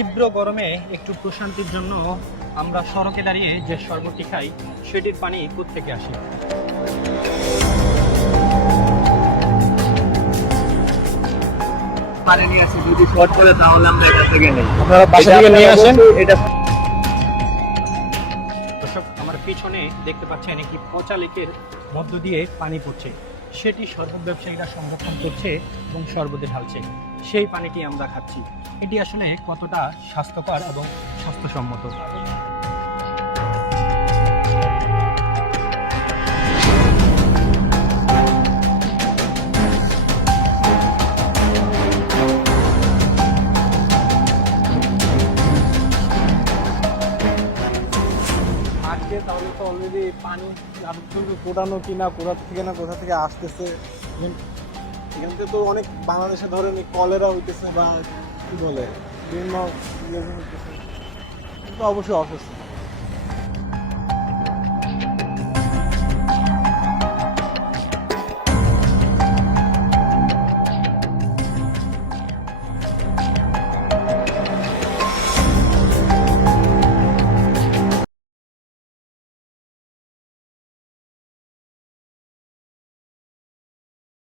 তীব্র গরমে একটু প্রশান্তির জন্য আমরা সড়কে দাঁড়িয়ে যে শরবতটি খাই সেটির পানি কোত্থেকে আসে। পানি নিয়ে আসি, যদি শর্ট করে তাহলে আমরা এখান থেকে নেই। আপনারা বাসা থেকে নিয়ে আসেন। এটা দর্শক, আমার পিছনে দেখতে পাচ্ছেন একটি পচা লেকের মধ্য দিয়ে পানি পড়ছে, সেটি শরবত ব্যবসায়ীরা সংরক্ষণ করছে এবং শরবতে ঢালছে, সেই পানিটি আমরা খাচ্ছি। এটি আসলে কতটা স্বাস্থ্যকর এবং স্বাস্থ্যসম্মত। আজকে তাহলে তো অলরেডি পানি কোটানো কিনা কোথা থেকে না কোথা থেকে আসতেছে। এখান থেকে তো অনেক বাংলাদেশে ধরেন কলেরা হইতেছে বা কি বলে বিভিন্ন ইয়ে হইতেছে, কিন্তু অবশ্যই অসুস্থ।